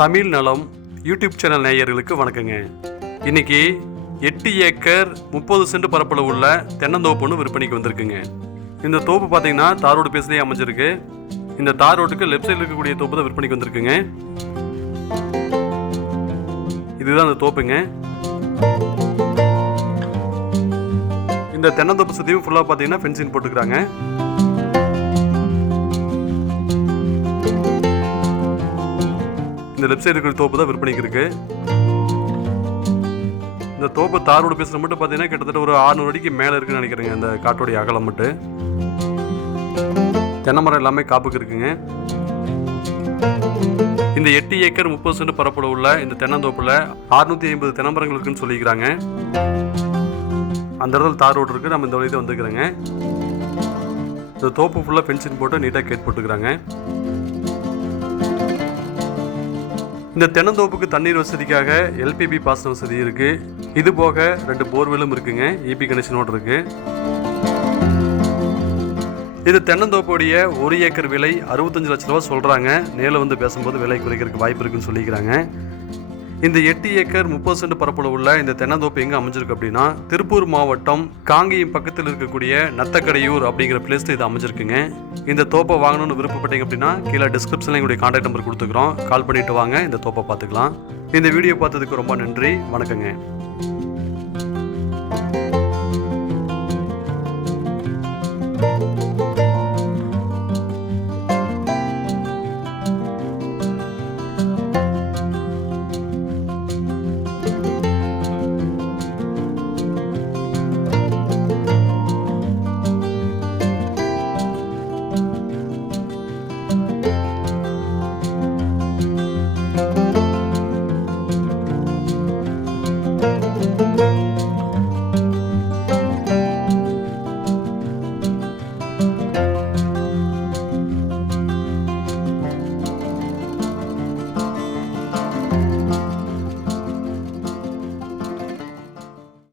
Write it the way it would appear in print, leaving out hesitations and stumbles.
தமிழ் நலம் YouTube channel நேயர்களுக்கு வணக்கங்க. இன்னைக்கு 8 ஏக்கர் 30 சென்ட் பரப்பளவு உள்ள தென்னந்தோப்பு ஒன்று விற்பனைக்கு வந்திருக்குங்க. இந்த தோப்பு பார்த்தீங்கன்னா தார் ரோடு பேஸ்லேயே அமைஞ்சிருக்கு. இந்த தார் ரோட்டுக்கு லெஃப்ட் சைடில் இருக்கக்கூடிய தோப்பு தான் விற்பனைக்கு வந்திருக்குங்க. இதுதான் அந்த தோப்புங்க. இந்த தென்னந்தோப்பு சுற்றியும் ஃபுல்லாக பார்த்தீங்கன்னா ஃபென்சிங் போட்டுக்கிறாங்க. இந்த லெஃப்ட் சைடு இருக்கிற தோப்பு தான் விற்பனைக்கு இருக்கு. இந்த தோப்பு தார் ரோடு பேசுகிற மட்டும் பார்த்தீங்கன்னா கிட்டத்தட்ட ஒரு 600 அடிக்கு மேலே இருக்குன்னு நினைக்கிறேங்க. இந்த காட்டோடைய அகலம் மட்டும். தென்னை மரம் எல்லாமே காப்புக்கு இருக்குங்க. இந்த 8 ஏக்கர் 30 சென்ட் பரப்பளவு உள்ள இந்த தென்னந்தோப்பில் 650 தென்னமரங்கள் இருக்குன்னு சொல்லிக்கிறாங்க. அந்த இடத்துல தார் ரோடு இருக்குது. நம்ம இந்த வழியை வந்துக்கிறோங்க. இந்த தோப்பு ஃபுல்லாக ஃபென்சிங் போட்டு நீட்டாக கேட் போட்டுக்கிறாங்க. இந்த தென்னந்தோப்புக்கு தண்ணீர் வசதிக்காக எல்பிபி பாசன வசதி இருக்குது. இது போக 2 போர்வெல்லும் இருக்குங்க. இபி கனெக்ஷனோடு இருக்குது. இது தென்னந்தோப்புடைய 1 ஏக்கர் விலை 65 லட்ச ரூபா சொல்கிறாங்க. நேரில் வந்து பேசும்போது விலை குறைக்கிறதுக்கு வாய்ப்பு இருக்குன்னு சொல்லிக்கிறாங்க. இந்த 8 ஏக்கர் 30 சென்ட் பரப்பளவு உள்ள இந்த தென்னந்தோப்பு எங்கே அமைஞ்சிருக்கு அப்படின்னா திருப்பூர் மாவட்டம் காங்கேயம் பக்கத்தில் இருக்கக்கூடிய நத்தக்கடையூர் அப்படிங்கிற பிளேஸில் இது அமைஞ்சிருக்குங்க. இந்த தோப்பை வாங்கணும்னு விருப்பப்பட்டீங்க அப்படின்னா கீழே டிஸ்கிரிப்ஷனில் எங்களுடைய கான்டாக்ட் நம்பர் கொடுத்துக்கிறோம். கால் பண்ணிட்டு வாங்க, இந்த தோப்பை பார்த்துக்கலாம். இந்த வீடியோ பார்த்ததுக்கு ரொம்ப நன்றி. வணக்கங்க.